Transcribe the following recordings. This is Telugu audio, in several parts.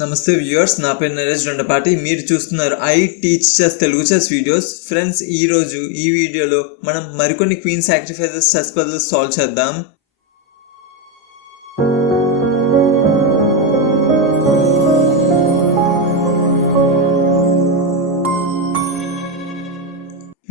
నమస్తే వ్యూవర్స్ నా పేరు నరేష్ రెండపాటి మీరు చూస్తున్నారు I teach chess Telugu chess videos. Friends ఈ రోజు ఈ వీడియోలో మనం మరికొన్ని queen sacrifices chess puzzles solve చేద్దాం.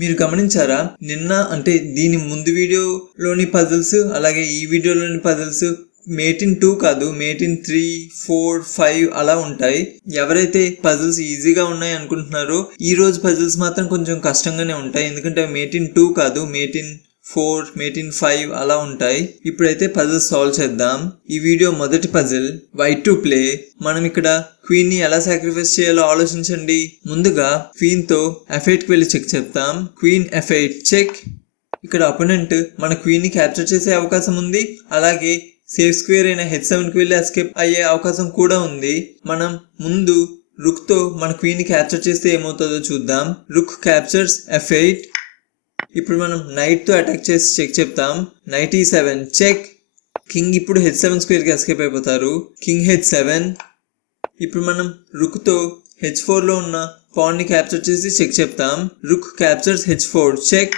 మీరు గమనించారా? నిన్న అంటే దీని ముందు వీడియోలోని పజిల్స్ అలాగే ఈ వీడియోలోని పజిల్స్ మేటిన్ టూ కాదు మేటిన్ త్రీ ఫోర్ ఫైవ్ అలా ఉంటాయి. ఎవరైతే పజిల్స్ ఈజీగా ఉన్నాయి అనుకుంటున్నారో ఈ రోజు పజిల్స్ మాత్రం కొంచెం కష్టంగానే ఉంటాయి. ఎందుకంటే మేటిన్ టూ కాదు మేటిన్ ఫోర్ మేటిన్ ఫైవ్ అలా ఉంటాయి. ఇప్పుడైతే పజిల్స్ సాల్వ్ చేద్దాం. ఈ వీడియో మొదటి పజిల్ వైట్ టు ప్లే మనం ఇక్కడ క్వీన్ని ఎలా సాక్రిఫైస్ చేయాలో ఆలోచించండి. ముందుగా క్వీన్తో ఎఫైట్కి వెళ్ళి చెక్ చెప్తాం క్వీన్ ఎఫైట్ చెక్ ఇక్కడ అపోనెంట్ మన క్వీన్ని క్యాప్చర్ చేసే అవకాశం ఉంది. అలాగే సేఫ్ స్క్వేర్ అయిన హెచ్ సెవెన్కి వెళ్ళి ఎస్కేప్ అయ్యే అవకాశం కూడా ఉంది. మనం ముందు రుక్తో మన క్వీన్ క్యాప్చర్ చేస్తే ఏమవుతుందో చూద్దాం. రుక్ క్యాప్చర్స్ ఎఫ్ ఎయిట్ ఇప్పుడు మనం నైట్తో అటాక్ చేసి చెక్ చెప్తాం. Knight E seven check king ఇప్పుడు హెచ్ సెవెన్ స్క్వేర్కి ఎస్కేప్ అయిపోతారు. కింగ్ హెచ్ సెవెన్ ఇప్పుడు మనం రుక్తో హెచ్ ఫోర్లో ఉన్న పాన్ని క్యాప్చర్ చేసి చెక్ చెప్తాం. Rook captures H four check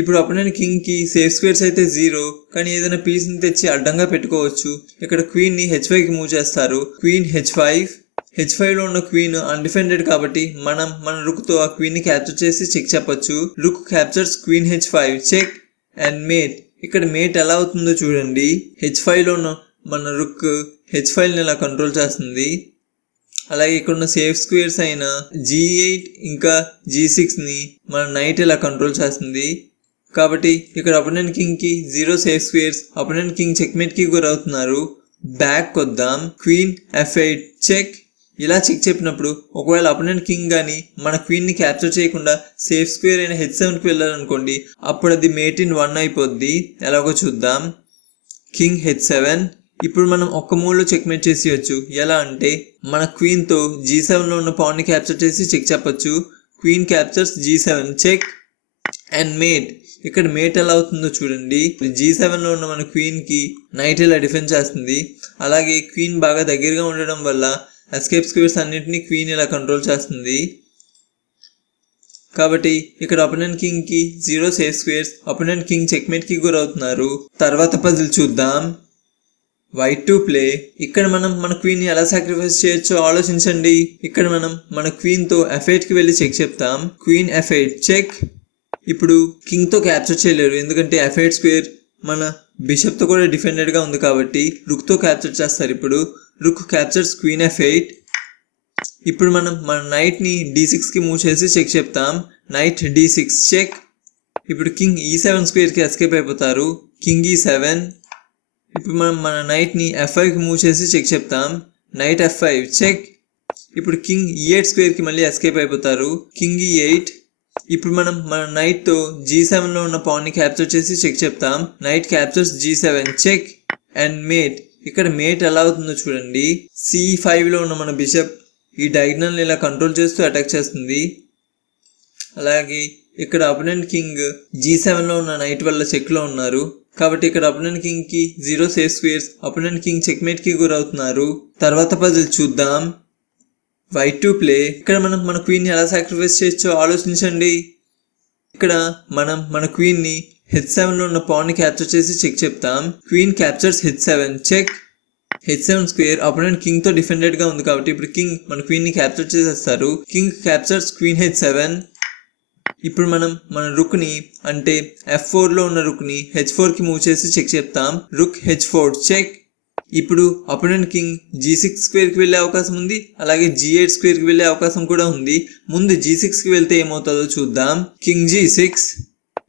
ఇప్పుడు అపోనెంట్ కింగ్కి సేఫ్ స్క్వేర్స్ అయితే జీరో కానీ ఏదైనా పీస్ని తెచ్చి అడ్డంగా పెట్టుకోవచ్చు. ఇక్కడ క్వీన్ని హెచ్ ఫైవ్కి మూవ్ చేస్తారు. క్వీన్ హెచ్ ఫైవ్ హెచ్ ఫైవ్లో ఉన్న క్వీన్ అన్డిఫెండెడ్ కాబట్టి మనం మన రుక్తో ఆ క్వీన్ని క్యాప్చర్ చేసి చెక్ చెప్పొచ్చు. Rook captures queen H five check and mate ఇక్కడ మేట్ ఎలా అవుతుందో చూడండి. హెచ్ ఫైవ్లో ఉన్న మన రుక్ హెచ్ ఫైవ్ని ఇలా కంట్రోల్ చేస్తుంది? అలాగే ఇక్కడ ఉన్న సేఫ్ స్క్వేర్స్ అయిన జీ ఎయిట్ ఇంకా జీ సిక్స్ని మన నైట్ ఇలా కంట్రోల్ చేస్తుంది? కాబట్టి ఇక్కడ opponent కింగ్కి zero safe squares opponent king చెక్మేట్కి గురవుతున్నారు బ్యాక్ కొద్దాం. క్వీన్ ఎఫ్ ఎయిట్ చెక్ ఇలా చెక్ చెప్పినప్పుడు ఒకవేళ అపోనెంట్ కింగ్ కానీ మన క్వీన్ని క్యాప్చర్ చేయకుండా సేఫ్ స్క్వేర్ అయిన హెచ్ సెవెన్కి వెళ్ళాలనుకోండి అప్పుడు అది మేట్ ఇన్ వన్ అయిపోద్ది. ఎలాగో చూద్దాం. కింగ్ హెచ్ సెవెన్ ఇప్పుడు మనం ఒక్క మూలలో చెక్మేట్ చేసేయచ్చు. ఎలా అంటే మన క్వీన్తో జీ సెవెన్లో ఉన్న పాన్ని క్యాప్చర్ చేసి చెక్ చెప్పచ్చు. Queen captures G seven check and mate ఇక్కడ మేట్ ఎలా అవుతుందో చూడండి. జీ సెవెన్లో ఉన్న మన క్వీన్కి నైట్ ఇలా డిఫెన్స్ చేస్తుంది? అలాగే క్వీన్ బాగా దగ్గరగా ఉండడం వల్ల ఎస్కేప్ స్క్వేర్స్ అన్నింటినీ క్వీన్ ఇలా కంట్రోల్ చేస్తుంది. కాబట్టి ఇక్కడ opponent కింగ్కి zero safe squares opponent king చెక్మేట్కి గురవుతున్నారు తర్వాత పజిల్ చూద్దాం. వైట్ టు ప్లే ఇక్కడ మనం మన క్వీన్ని ఎలా సాక్రిఫైస్ చేయొచ్చో ఆలోచించండి. ఇక్కడ మనం మన క్వీన్తో ఎఫ్కి వెళ్ళి చెక్ చెప్తాం. క్వీన్ ఎఫ్ చెక్ ఇప్పుడు కింగ్తో క్యాప్చర్ చేయలేరు. ఎందుకంటే ఎఫ్ స్క్వేర్ మన బిషప్తో కూడా డిఫెండెడ్గా ఉంది కాబట్టి రుక్తో క్యాప్చర్ చేస్తారు ఇప్పుడు. Rook captures queen F eight ఇప్పుడు మనం మన నైట్ని డి సిక్స్కి మూవ్ చేసి చెక్ చెప్తాం. నైట్ డి సిక్స్ చెక్ ఇప్పుడు కింగ్ ఈ సెవెన్ స్క్వేర్కి ఎస్కేప్ అయిపోతారు. కింగ్ ఈ సెవెన్ ఇప్పుడు మనం మన నైట్ని ఎఫ్కి మూవ్ చేసి చెక్ చెప్తాం. నైట్ ఎఫ్ ఫైవ్ చెక్ ఇప్పుడు కింగ్ ఈ ఎయిట్ స్క్వేర్కి మళ్ళీ ఎస్కేప్ అయిపోతారు. కింగ్ ఈ ఎయిట్ ఇప్పుడు మనం మన నైట్తో జీ సెవెన్లో ఉన్న పాన్ని క్యాప్చర్ చేసి చెక్ చెప్తాం. Knight captures G seven check and mate ఇక్కడ మేట్ ఎలా అవుతుందో చూడండి. సి ఫైవ్లో ఉన్న మన బిషప్ ఈ డయాగ్నల్ ఇలా కంట్రోల్ చేస్తూ అటాక్ చేస్తుంది. అలాగే ఇక్కడ అపోనెంట్ కింగ్ జీ సెవెన్లో ఉన్న నైట్ వల్ల చెక్లో ఉన్నారు. కాబట్టి ఇక్కడ opponent కింగ్కి zero safe squares opponent king చెక్మేట్కి గురవుతున్నారు. తర్వాత పజిల్ చూద్దాం. White to play. ఇక్కడ మనం మన క్వీన్ని ఎలా సాక్రిఫైస్ చేయొచ్చో ఆలోచించండి. ఇక్కడ మనం మన క్వీన్ని హెచ్ సెవెన్లో ఉన్న పాన్ని క్యాప్చర్ చేసి చెక్ చెప్తాం. Queen captures H seven check H seven square opponent కింగ్తో డిఫెండెడ్గా ఉంది కాబట్టి ఇప్పుడు కింగ్ మన క్వీన్ని క్యాప్చర్ చేసేస్తారు. King captures queen H seven ఇప్పుడు మనం మన రుక్ని అంటే ఎఫ్ ఫోర్లో ఉన్న రుక్ని హెచ్ ఫోర్కి మూవ్ చేసి చెక్ చెప్తాం. రుక్ హెచ్ ఫోర్ చెక్ ఇప్పుడు అపోనెంట్ కింగ్ జీ సిక్స్ స్క్వేర్కి వెళ్ళే అవకాశం ఉంది అలాగే జీ ఎయిట్ స్క్వేర్కి వెళ్ళే అవకాశం కూడా ఉంది. ముందు జీ సిక్స్కి వెళ్తే ఏమవుతుందో చూద్దాం. కింగ్ జీ సిక్స్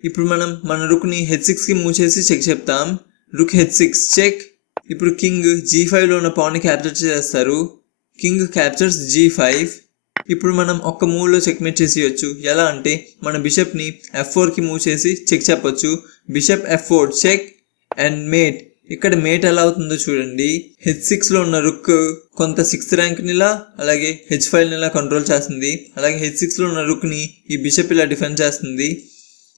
ఇప్పుడు మనం మన రుక్ని హెచ్ సిక్స్కి మూవ్ చేసి చెక్ చెప్తాం. రుక్ హెచ్ సిక్స్ చెక్ ఇప్పుడు కింగ్ జీ ఫైవ్లో ఉన్న పాన్ క్యాప్చర్ చేస్తారు. కింగ్ క్యాప్చర్స్ జీ ఫైవ్ ఇప్పుడు మనం ఒక్క మూవ్లో చెక్మేట్ చేసేయచ్చు. ఎలా అంటే మన బిషప్ని ఎఫ్ ఫోర్కి మూవ్ చేసి చెక్ చెప్పొచ్చు. Bishop F four check and mate ఇక్కడ మేట్ ఎలా అవుతుందో చూడండి. హెచ్ సిక్స్లో ఉన్న రుక్ కొంత సిక్స్త్ ర్యాంక్ నిలా అలాగే హెచ్ ఫైవ్ నిలా కంట్రోల్ చేస్తుంది. అలాగే హెచ్ సిక్స్లో ఉన్న రుక్ని ఈ బిషప్ ఇలా డిఫెండ్ చేస్తుంది.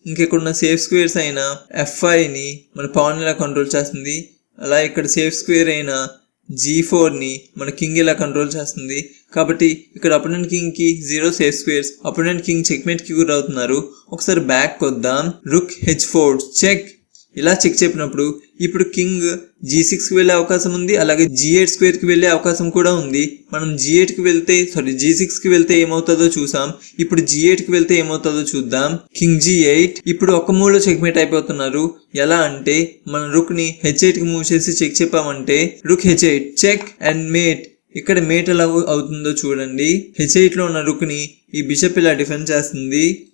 ఇంకెక్కడ ఉన్న సేఫ్ స్క్వేర్స్ అయిన ఎఫ్ని మన పవన్ ఇలా కంట్రోల్ చేస్తుంది. అలా ఇక్కడ సేఫ్ స్క్వేర్ అయిన జీ ఫోర్ని మన కింగ్ ఇలా కంట్రోల్ చేస్తుంది. కాబట్టి ఇక్కడ opponent కింగ్కి zero safe squares opponent king చెక్మేట్కి గురవుతున్నారు ఒకసారి బ్యాక్ వద్దాం రుక్ హెచ్ ఫోర్ చెక్ ఇలా చెక్ చెప్పినప్పుడు ఇప్పుడు కింగ్ జీ సిక్స్కి వెళ్ళే అవకాశం ఉంది అలాగే జీ ఎయిట్ స్క్వేర్కి వెళ్ళే అవకాశం కూడా ఉంది. మనం జీ ఎయిట్కి వెళ్తే సారీ జీ సిక్స్కి వెళ్తే ఏమవుతుందో చూసాం. ఇప్పుడు జీ ఎయిట్కి వెళ్తే ఏమవుతుందో చూద్దాం. కింగ్ జీ ఎయిట్ ఇప్పుడు ఒక మూవ్లో చెక్మేట్ అయిపోతున్నారు. ఎలా అంటే మన రుక్ని హెచ్ ఎయిట్కి మూవ్ చేసి check చెప్పామంటే rook H eight check and mate ఇక్కడ మేట్ ఎలా అవుతుందో చూడండి. హెచ్ ఎయిట్లో ఉన్న రుక్ని ఈ బిషప్ ఇలా డిఫెండ్ చేస్తుంది.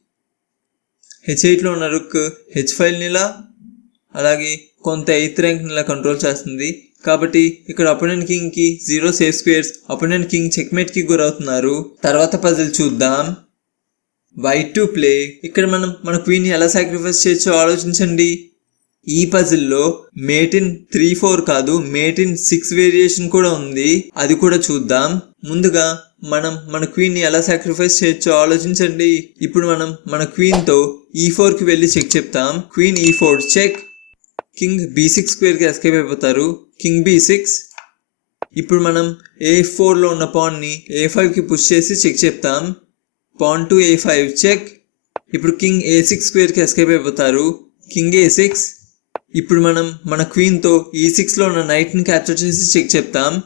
హెచ్ ఉన్న రుక్ హెచ్ ఫైవ్ ఇలా అలాగే కొంత ఎయిత్ ర్యాంక్ ఇలా కంట్రోల్ చేస్తుంది. కాబట్టి ఇక్కడ opponent కింగ్కి zero safe squares opponent king చెక్మేట్కి గురవుతున్నారు. తర్వాత పజిల్ చూద్దాం. వైట్ టు ప్లే ఇక్కడ మనం మన క్వీన్ ఎలా సాక్రిఫైస్ చేయొచ్చో ఆలోచించండి. ఈ పజిల్లో మేటిన్ త్రీ ఫోర్ కాదు మేటిన్ సిక్స్ వేరియేషన్ కూడా ఉంది. అది కూడా చూద్దాం. ముందుగా మనం మన క్వీన్ని ఎలా సాక్రిఫైస్ చేయొచ్చో ఆలోచించండి. ఇప్పుడు మనం మన క్వీన్తో e ఈ ఫోర్కి వెళ్ళి చెక్ చెప్తాం. Queen E four check king B six స్క్వేర్కి escape అయిపోతారు. కింగ్ బి సిక్స్ ఇప్పుడు మనం ఏ ఫోర్లో ఉన్న పాన్ని ఏ ఫైవ్కి పుష్ చేసి చెక్ చెప్తాం pawn to A five check ఇప్పుడు కింగ్ ఏ సిక్స్ స్క్వేర్కి ఎస్కేప్ అయిపోతారు. కింగ్ ఏ సిక్స్ ఇప్పుడు మనం మన క్వీన్తో ఈ సిక్స్లో ఉన్న నైట్ని క్యాప్చర్ చేసి చెక్ చెప్తాం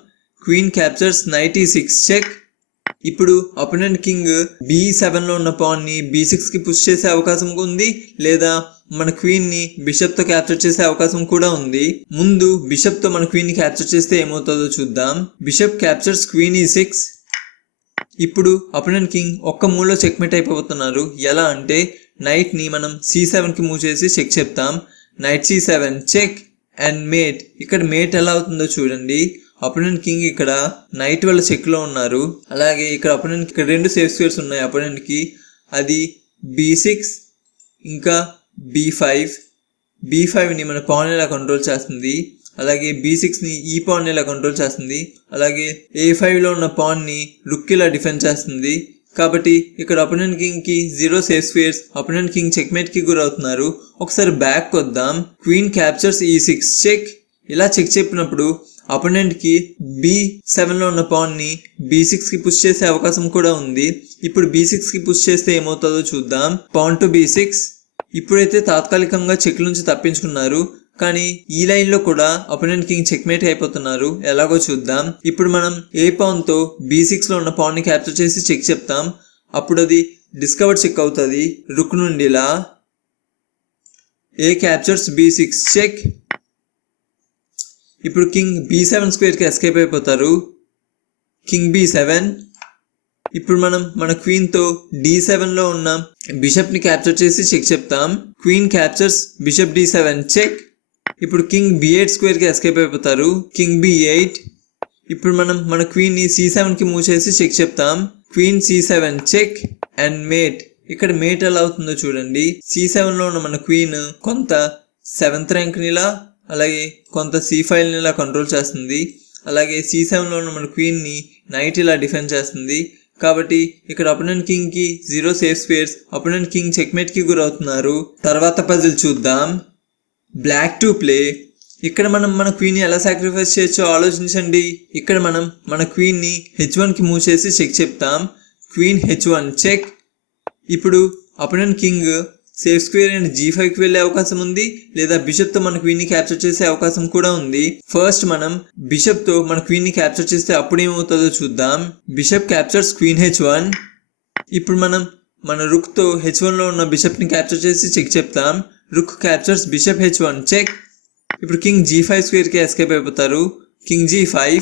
queen captures knight E six check ఇప్పుడు అపోనెంట్ కింగ్ బి సెవెన్లో ఉన్న పాన్ని బీ బి పుష్ చేసే అవకాశం ఉంది. లేదా మన క్వీన్ని బిషప్తో క్యాప్చర్ చేసే అవకాశం కూడా ఉంది. ముందు బిషప్తో మన క్వీన్ని క్యాప్చర్ చేస్తే ఏమవుతుందో చూద్దాం. Bishop captures queen E six. ఇప్పుడు అపోనెంట్ కింగ్ ఒక్క మూవ్లో చెక్మేట్ అయిపోతున్నారు. ఎలా అంటే నైట్ని మనం సి సెవెన్కి మూవ్ చేసి చెక్ చెప్తాం. Knight C seven check and mate ఇక్కడ మేట్ ఎలా అవుతుందో చూడండి. అపోనెంట్ కింగ్ ఇక్కడ నైట్ వల్ల చెక్లో ఉన్నారు. అలాగే ఇక్కడ అపోనెంట్ ఇక్కడ రెండు సేఫ్ స్క్వేర్స్ ఉన్నాయి అపోనెంట్కి అది బి సిక్స్ ఇంకా బీ ఫైవ్ బీ ఫైవ్ని మన పాన్ ఎలా కంట్రోల్ చేస్తుంది అలాగే బీ సిక్స్ని ఈ పాన్ ఇలా కంట్రోల్ చేస్తుంది అలాగే ఏ ఫైవ్లో ఉన్న పాన్ని రుక్ ఇలా డిఫెండ్ చేస్తుంది. కాబట్టి ఇక్కడ opponent కింగ్కి zero safe squares opponent king చెక్మేట్కి గురవుతున్నారు. ఒకసారి బ్యాక్ వద్దాం queen captures E six check ఇలా చెక్ చెప్పినప్పుడు అపోనెంట్కి బీ సెవెన్లో ఉన్న పాన్ని బీ సిక్స్కి పుష్ చేసే అవకాశం కూడా ఉంది. ఇప్పుడు బీ సిక్స్కి పుష్ చేస్తే ఏమవుతుందో చూద్దాం. పాన్ టు బీ సిక్స్ ఇప్పుడైతే తాత్కాలికంగా చెక్ నుంచి తప్పించుకున్నారు కానీ ఈ లైన్లో కూడా అపోనెంట్ కింగ్ చెక్ మేట్ అయిపోతున్నారు. ఎలాగో చూద్దాం. ఇప్పుడు మనం ఏ పౌన్తో బి సిక్స్లో ఉన్న పౌన్ని క్యాప్చర్ చేసి చెక్ చెప్తాం. అప్పుడు అది డిస్కవర్ చెక్ అవుతుంది. రుక్ నుండి ఇలా. A captures B six check ఇప్పుడు కింగ్ బి సెవెన్ స్క్వేర్కి ఎస్కేప్ అయిపోతారు. కింగ్ బి సెవెన్ ఇప్పుడు మనం మన క్వీన్తో డి సెవెన్లో ఉన్న బిషప్ని క్యాప్చర్ చేసి చెక్ చెప్తాం. Queen captures bishop D seven check ఇప్పుడు కింగ్ బి ఎయిట్ స్క్వేర్కి ఎస్కేప్ అయిపోతారు. కింగ్ బి ఎయిట్ ఇప్పుడు మనం మన క్వీన్ని సి సెవెన్కి మూవ్ చేసి చెక్ చెప్తాం. Queen C seven check and mate ఇక్కడ మేట్ ఎలా అవుతుందో చూడండి. సి సెవెన్లో ఉన్న మన క్వీన్ కొంత సెవెంత్ ర్యాంక్ నిలా అలాగే కొంత సి ఫైవ్ నిలా కంట్రోల్ చేస్తుంది. అలాగే సి సెవెన్లో ఉన్న మన క్వీన్ని నైట్ ఇలా డిఫెండ్ చేస్తుంది. కాబట్టి ఇక్కడ opponent కింగ్కి zero safe squares opponent king చెక్మేట్కి గురవుతున్నారు. తర్వాత పజిల్ చూద్దాం. బ్లాక్ టు ప్లే ఇక్కడ మనం మన క్వీన్ని ఎలా సాక్రిఫైస్ చేయొచ్చో ఆలోచించండి. ఇక్కడ మనం మన క్వీన్ని హెచ్ వన్కి మూవ్ చేసి చెక్ చెప్తాం. క్వీన్ హెచ్ వన్ చెక్ ఇప్పుడు opponent king safe square and G ఫైవ్కి వెళ్ళే అవకాశం ఉంది లేదా బిషప్తో మన క్వీన్ని క్యాప్చర్ చేసే అవకాశం కూడా ఉంది. ఫస్ట్ మనం బిషప్తో మన క్వీన్ని క్యాప్చర్ చేస్తే అప్పుడు ఏమవుతుందో చూద్దాం. Bishop captures queen H one ఇప్పుడు మనం మన రుక్తో హెచ్ వన్లో ఉన్న బిషప్ని క్యాప్చర్ చేసి చెక్ చెప్తాం. Rook captures bishop H one check ఇప్పుడు కింగ్ జీ ఫైవ్ స్క్వేర్కి ఎస్కేప్ అయిపోతారు. కింగ్ జీ ఫైవ్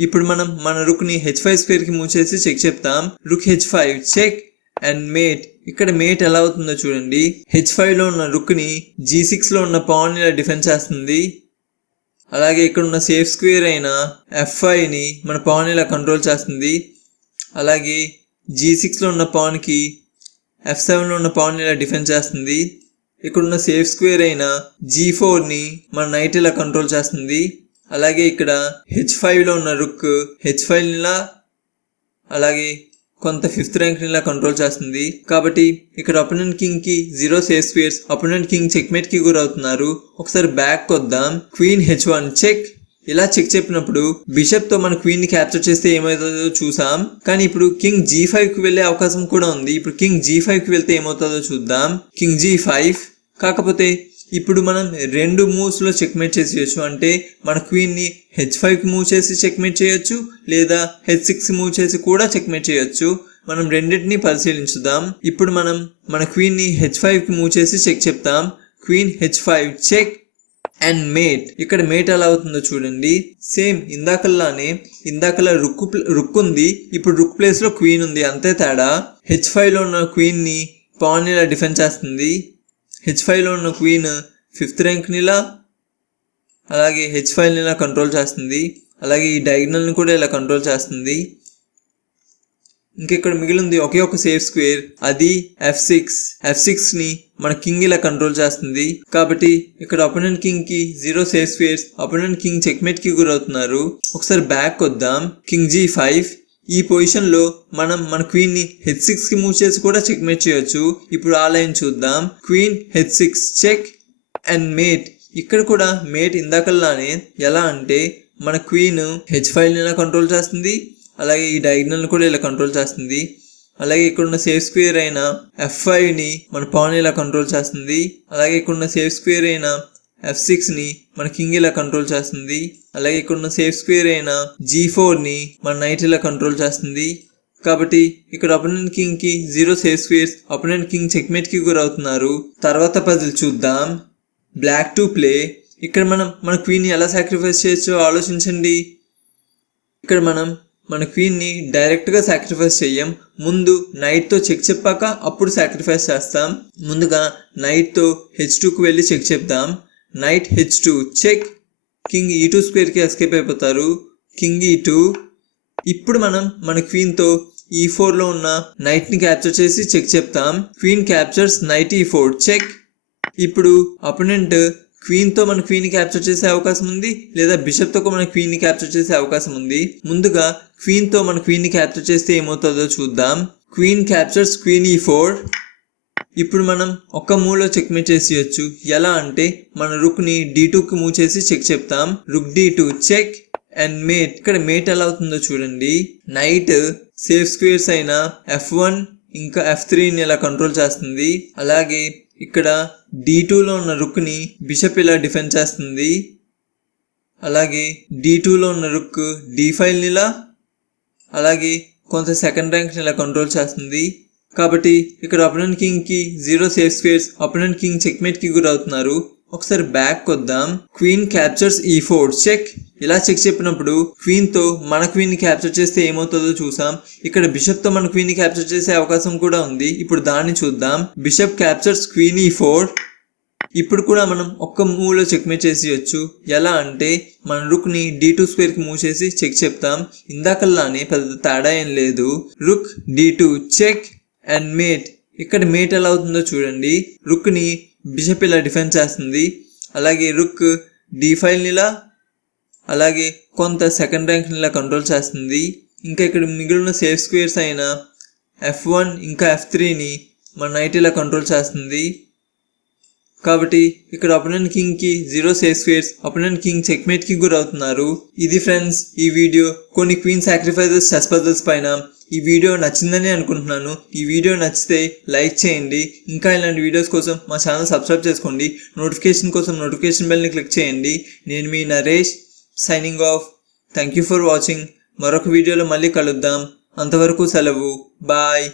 ఇప్పుడు మనం మన రుక్ని హెచ్ ఫైవ్ స్క్వేర్కి మూవ్ చేసి చెక్ చెప్తాం. Rook H five check and mate ఇక్కడ మేట్ ఎలా అవుతుందో చూడండి. హెచ్ ఫైవ్లో ఉన్న రుక్ని జీ సిక్స్లో ఉన్న పాన్ ఇలా డిఫెండ్ చేస్తుంది. అలాగే ఇక్కడ ఉన్న సేఫ్ స్క్వేర్ అయిన ఎఫ్ని మన పాన్ ఇలా కంట్రోల్ చేస్తుంది. అలాగే జీ సిక్స్లో ఉన్న పాన్కి ఎఫ్ సెవెన్లో ఉన్న పాన్ ఇలా డిఫెన్స్ చేస్తుంది. ఇక్కడ ఉన్న సేఫ్ స్క్వేర్ అయిన జీ ఫోర్ని మన నైట్ ఇలా కంట్రోల్ చేస్తుంది. అలాగే ఇక్కడ హెచ్ ఫైవ్లో ఉన్న రుక్ హెచ్ ఫైవ్ ఇలా అలాగే కొంత ఫిఫ్త్ ర్యాంక్ ఇలా కంట్రోల్ చేస్తుంది. కాబట్టి ఇక్కడ opponent కింగ్కి zero safe squares opponent king చెక్మేట్కి గురవుతున్నారు. ఒకసారి బ్యాక్ వద్దాం క్వీన్ హెచ్ వన్ చెక్ ఇలా చెక్ చెప్పినప్పుడు బిషప్తో మన క్వీన్ని క్యాప్చర్ చేస్తే ఏమవుతుందో చూసాం. కానీ ఇప్పుడు కింగ్ జీ ఫైవ్కి వెళ్ళే అవకాశం కూడా ఉంది. ఇప్పుడు కింగ్ జీ ఫైవ్కి వెళ్తే ఏమవుతుందో చూద్దాం. కింగ్ జీ ఫైవ్ కాకపోతే ఇప్పుడు మనం రెండు మూవ్స్లో చెక్మేట్ చేసేయచ్చు. అంటే మన క్వీన్ని హెచ్ ఫైవ్కి మూవ్ చేసి చెక్మేట్ చేయొచ్చు లేదా హెచ్ సిక్స్ మూవ్ చేసి కూడా చెక్మేట్ చేయొచ్చు. మనం రెండింటిని పరిశీలించుదాం. ఇప్పుడు మనం మన క్వీన్ని హెచ్ ఫైవ్కి మూవ్ చేసి చెక్ చెప్తాం. Queen H five check and mate ఇక్కడ మేట్ ఎలా అవుతుందో చూడండి. సేమ్ ఇందాకల్లానే ఇందాకలా రుక్కు రుక్ ఉంది. ఇప్పుడు రుక్ ప్లేస్లో క్వీన్ ఉంది. అంతే తేడా. హెచ్ ఫైవ్లో ఉన్న క్వీన్ని పాన్ ఇలా డిఫెండ్ చేస్తుంది? హెచ్ ఫైవ్లో ఉన్న క్వీన్ ఫిఫ్త్ ర్యాంక్నిలా అలాగే హెచ్ ఫైవ్ ఇలా కంట్రోల్ చేస్తుంది. అలాగే ఈ diagonal కూడా ఇలా కంట్రోల్ చేస్తుంది. ఇంకెక్కడ మిగిలింది? ఒకే ఒక సేఫ్ స్క్వేర్ అది ఎఫ్ సిక్స్ ఎఫ్ సిక్స్ని మన కింగ్ ఇలా కంట్రోల్ చేస్తుంది. కాబట్టి ఇక్కడ opponent కింగ్కి zero safe squares opponent king చెక్మేట్కి గురవుతున్నారు. ఒకసారి బ్యాక్ వద్దాం కింగ్ జీ ఫైవ్ ఈ పొజిషన్లో మనం మన క్వీన్ని హెచ్ సిక్స్కి మూవ్ చేసి కూడా చెక్ మేట్ చేయొచ్చు. ఇప్పుడు ఆ లైన్ చూద్దాం. Queen H six check and mate ఇక్కడ కూడా మేట్ ఇందాకల్లానే ఎలా అంటే మన క్వీన్ హెచ్ ఫైవ్ని ఇలా కంట్రోల్ చేస్తుంది? అలాగే ఈ డయాగ్నల్ కూడా ఇలా కంట్రోల్ చేస్తుంది. అలాగే ఇక్కడ ఉన్న సేఫ్ స్క్వేర్ అయిన ఎఫ్ ఫైవ్ని మన పాన్ ఇలా కంట్రోల్ చేస్తుంది. అలాగే ఇక్కడ ఉన్న సేఫ్ స్క్వేర్ అయిన ఎఫ్ని మన కింగ్ ఇలా కంట్రోల్ చేస్తుంది. అలాగే ఇక్కడ ఉన్న సేఫ్ స్క్వేర్ అయిన జీ ని మన నైట్ ఇలా కంట్రోల్ చేస్తుంది. కాబట్టి ఇక్కడ opponent కింగ్కి zero safe squares opponent king చెక్మేట్కి గురవుతున్నారు తర్వాత పజిల్ చూద్దాం. బ్లాక్ టు ప్లే ఇక్కడ మనం మన క్వీన్ని ఎలా సాక్రిఫైస్ చేయొచ్చో ఆలోచించండి. ఇక్కడ మనం మన క్వీన్ని డైరెక్ట్గా సాక్రిఫైస్ చేయం. ముందు నైట్తో చెక్ చెప్పాక అప్పుడు సాక్రిఫైస్ చేస్తాం. ముందుగా నైట్తో హెచ్కు వెళ్ళి చెక్ చెప్దాం knight H two. Check. King E two స్క్వేర్కి escape అయిపోతారు. King E two. ఇప్పుడు మనం మన క్వీన్తో ఈ ఫోర్లో ఉన్న నైట్ని క్యాప్చర్ చేసి చెక్ చెప్తాం. Queen captures knight E four. Check. ఇప్పుడు అపోనెంట్ క్వీన్తో మన క్వీన్ని క్యాప్చర్ చేసే అవకాశం ఉంది లేదా బిషప్తో మన క్వీన్ని క్యాప్చర్ చేసే అవకాశం ఉంది. ముందుగా క్వీన్తో మన క్వీన్ని క్యాప్చర్ చేస్తే ఏమవుతుందో చూద్దాం. Queen captures queen e four. ఇప్పుడు మనం ఒక్క మూవ్లో చెక్మేట్ చేసేయచ్చు. ఎలా అంటే మన రుక్ని డి కి మూవ్ చేసి చెక్ చెప్తాం. Rook d two check. And mate ఇక్కడ మేట్ ఎలా అవుతుందో చూడండి. నైట్ సేఫ్ స్క్వేర్స్ అయిన ఎఫ్ వన్ ఇంకా ఎఫ్ త్రీని ఇలా కంట్రోల్ చేస్తుంది. అలాగే ఇక్కడ డి టూలో ఉన్న రుక్ని బిషప్ ఇలా డిఫెండ్ చేస్తుంది. అలాగే డి టూలో ఉన్న రుక్ డి ఫైవ్ ఇలా. అలాగే కొంత సెకండ్ ర్యాంక్ని ఇలా కంట్రోల్ చేస్తుంది. కాబట్టి ఇక్కడ opponent కింగ్కి zero safe squares opponent king చెక్మేట్కి గురవుతున్నారు ఒకసారి back కొద్దాం. Queen captures e four check ఇలా చెక్ చెప్పినప్పుడు క్వీన్తో మన క్వీన్ని క్యాప్చర్ చేస్తే ఏమవుతుందో చూసాం. ఇక్కడ బిషప్తో మన క్వీన్ని క్యాప్చర్ చేసే అవకాశం కూడా ఉంది. ఇప్పుడు దాన్ని చూద్దాం. Bishop captures queen e four ఇప్పుడు కూడా మనం ఒక్క మూవ్లో చెక్మేట్ చేసేయచ్చు. ఎలా అంటే మన రుక్ని టూ స్క్వేర్కి మూవ్ చేసి చెక్ చెప్తాం. ఇందాకల్లానే పెద్ద తేడా ఏం లేదు. Rook d two check and mate ఇక్కడ మేట్ ఎలా అవుతుందో చూడండి. రుక్ని బిషప్ ఇలా డిఫెండ్ చేస్తుంది. అలాగే రుక్ డి ఫైవ్ ఇలా అలాగే కొంత సెకండ్ ర్యాంక్ని ఇలా కంట్రోల్ చేస్తుంది. ఇంకా ఇక్కడ మిగిలిన సేఫ్ స్క్వేర్స్ అయిన ఎఫ్ వన్ ఇంకా ఎఫ్ త్రీని మన నైట్ ఇలా కంట్రోల్ చేస్తుంది. కాబట్టి ఇక్కడ opponent కింగ్కి zero safe squares opponent king చెక్మేట్కి గురవుతున్నారు. ఇది ఫ్రెండ్స్ ఈ వీడియో కొన్ని క్వీన్ సాక్రిఫైజెస్ చెస్ పజల్స్ పైన. ఈ వీడియో నచ్చిందని అనుకుంటున్నాను. ఈ వీడియో నచ్చితే లైక్ చేయండి. ఇంకా ఇలాంటి వీడియోస్ కోసం మా ఛానల్ సబ్స్క్రైబ్ చేసుకోండి. నోటిఫికేషన్ కోసం నోటిఫికేషన్ బెల్ని క్లిక్ చేయండి. నేను మీ Naresh signing off thank you for watching మరొక వీడియోలో మళ్ళీ కలుద్దాం. అంతవరకు సెలవు. బాయ్